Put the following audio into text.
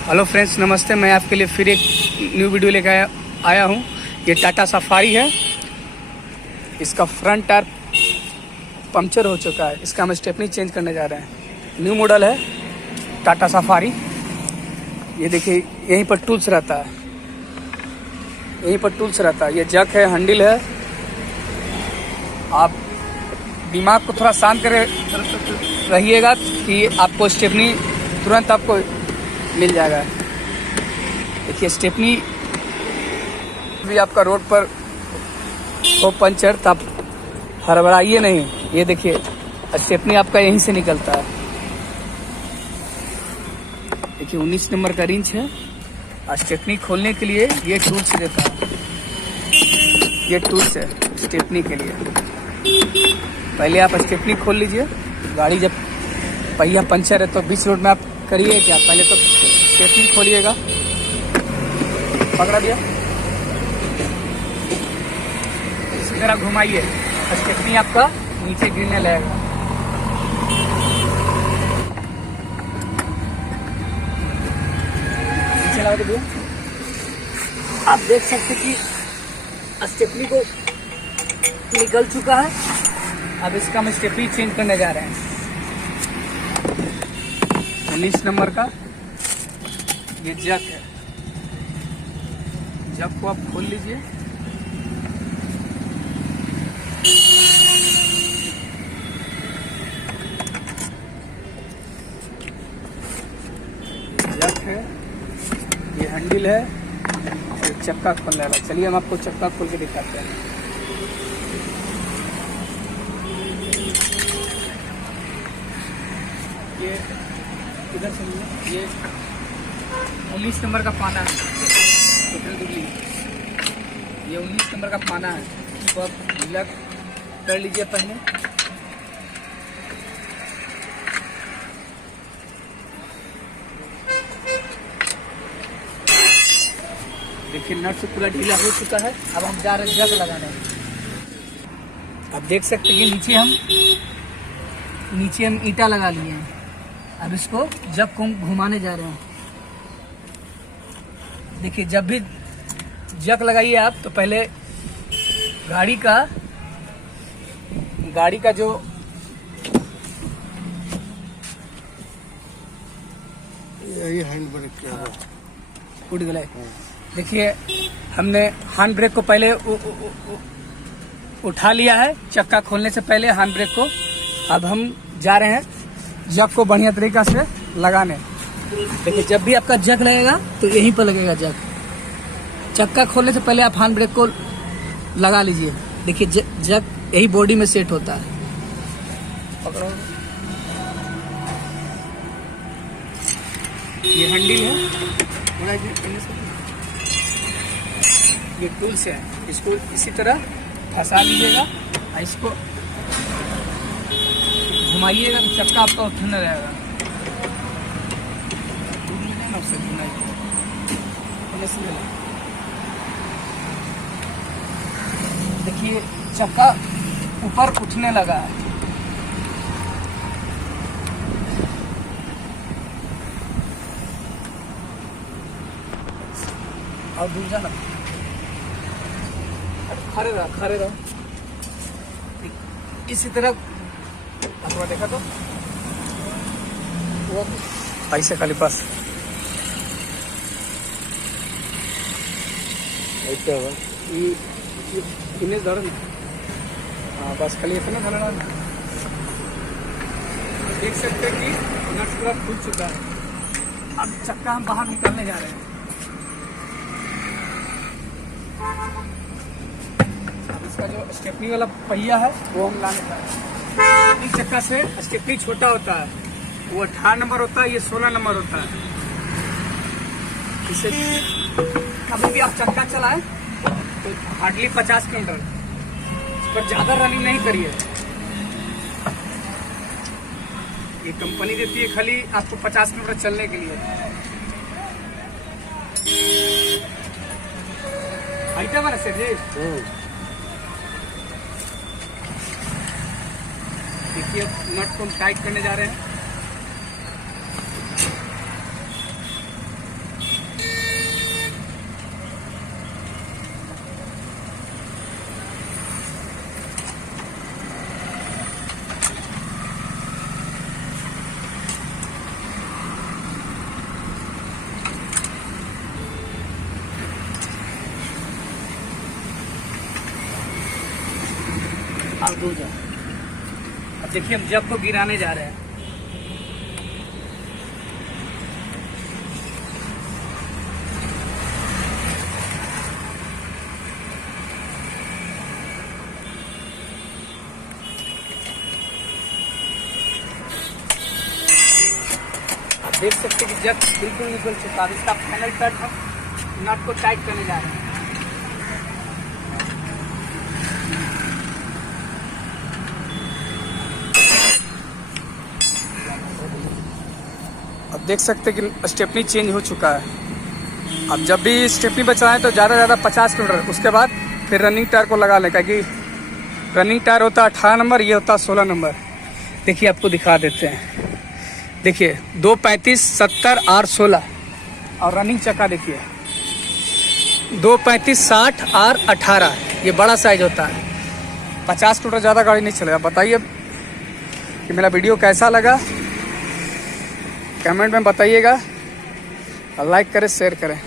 Hello friends, नमस्ते। मैं आपके लिए फिर एक न्यू वीडियो लेकर आया हूँ। ये टाटा सफारी है। इसका फ्रंट टायर पंक्चर हो चुका है। इसका हम स्टेपनी चेंज करने जा रहे हैं। न्यू मॉडल है टाटा सफारी। ये देखिए, यहीं पर टूल्स रहता है, यहीं पर टूल्स रहता है। ये जक है, हैंडल है। आप दिमाग को थोड़ा शांत कर रहिएगा कि आपको स्टेपनी तुरंत आपको मिल जाएगा। देखिए, स्टेपनी भी आपका रोड पर हो पंचर, तब हड़बड़ाइए नहीं। ये देखिए, स्टेपनी आपका यहीं से निकलता है। देखिए, 19 नंबर का रिंच है। स्टेपनी खोलने के लिए ये टूल्स देता है। ये टूल्स है स्टेपनी के लिए। पहले आप स्टेपनी खोल लीजिए। गाड़ी जब पहिया पंचर है तो बीच रोड में आप करिए क्या, पहले तो स्टेपनी खोलिएगा। पकड़ा दिया, इसी तरह घुमाइए, स्टेपनी आपका नीचे गिरने लगेगा। नीचे लगा दीजिए। आप देख सकते कि स्टेपनी को निकल चुका है। अब इसका हम स्टेपनी चेंज करने जा रहे हैं। 19 नंबर का ये जक है। जक को आप खोल लीजिए। जक है, ये हैंडल है, ये चक्का खोलने वाला। चलिए हम आपको चक्का खोल के दिखाते हैं। ये इधर से ये 19 नंबर का पाना है। ये 19 नंबर का पाना है। इसको आप ढीला कर लीजिए पहले। देखिए, नट से पूरा ढीला हो चुका है। अब हम जा रहे हैं जग लगाने। अब देख सकते हैं कि नीचे हम ईंटा लगा लिए हैं। अब इसको जग को हम घुमाने जा रहे हैं। देखिए, जब भी जग लगाइए आप तो पहले गाड़ी का जो यही हैंड ब्रेक क्या है, उठ गया। देखिए, हमने हैंड ब्रेक को पहले उठा लिया है। चक्का खोलने से पहले हैंड ब्रेक को। अब हम जा रहे हैं जग को बढ़िया तरीका से लगाने। देखिए, जब भी आपका जग लगेगा तो यहीं पर लगेगा जग। चक्का खोलने से पहले आप हैंड ब्रेक को लगा लीजिए। देखिए, जग यही बॉडी में सेट होता है। पकड़ो, ये हैंडल है, ये टूल्स है। इसको इसी तरह फंसा लीजिएगा और इसको घुमाइएगा तो चक्का आपका उठने रहेगा। देखिए, चक्का ऊपर उठने लगा है। और दूसरा ना, खड़े रहो। इसी तरह अथवा देखा तो वो ऐसे खाली पास ऐसा हुआ। इन्हें धरो ना। हाँ, बस खाली इतना धरना ना। देख सकते हैं कि नट पूरा खुल चुका है। अब चक्का हम बाहर निकालने जा रहे हैं। अब इसका जो स्टेपनी वाला पहिया है वो हम लाने जा रहे हैं। इस चक्का से स्टेपनी छोटा होता है, वो 18 नंबर होता है, ये 16 नंबर होता है। इसे कभी भी आप चक्का चलाएं तो हार्डली 50 किलोमीटर, पर ज्यादा रनिंग नहीं करिए। ये कंपनी देती है खाली आपको 50 किलोमीटर चलने के लिए। आइटम है सर जी। देखिए, नट को हम टाइट करने जा रहे हैं। महदूद है। अब देखिए हम जग को गिराने जा रहे हैं। देख सकते कि जग बिल्कुल निकल चुका है। इसका फाइनल टच हम नट को टाइट करने जा रहे हैं। अब देख सकते कि स्टेपनी चेंज हो चुका है। अब जब भी स्टेपनी पर चलाएं तो ज़्यादा से ज़्यादा 50 किलोमीटर, उसके बाद फिर रनिंग टायर को लगा लें, क्योंकि रनिंग टायर होता है 18 नंबर, ये होता है 16 नंबर। देखिए आपको दिखा देते हैं। देखिए 235 70 R16 और रनिंग चक्का देखिए 235 60 R18, ये बड़ा साइज होता है। 50 किलोमीटर ज़्यादा गाड़ी नहीं चलेगा। बताइए कि मेरा वीडियो कैसा लगा, कमेंट में बताइएगा, लाइक करें, शेयर करें।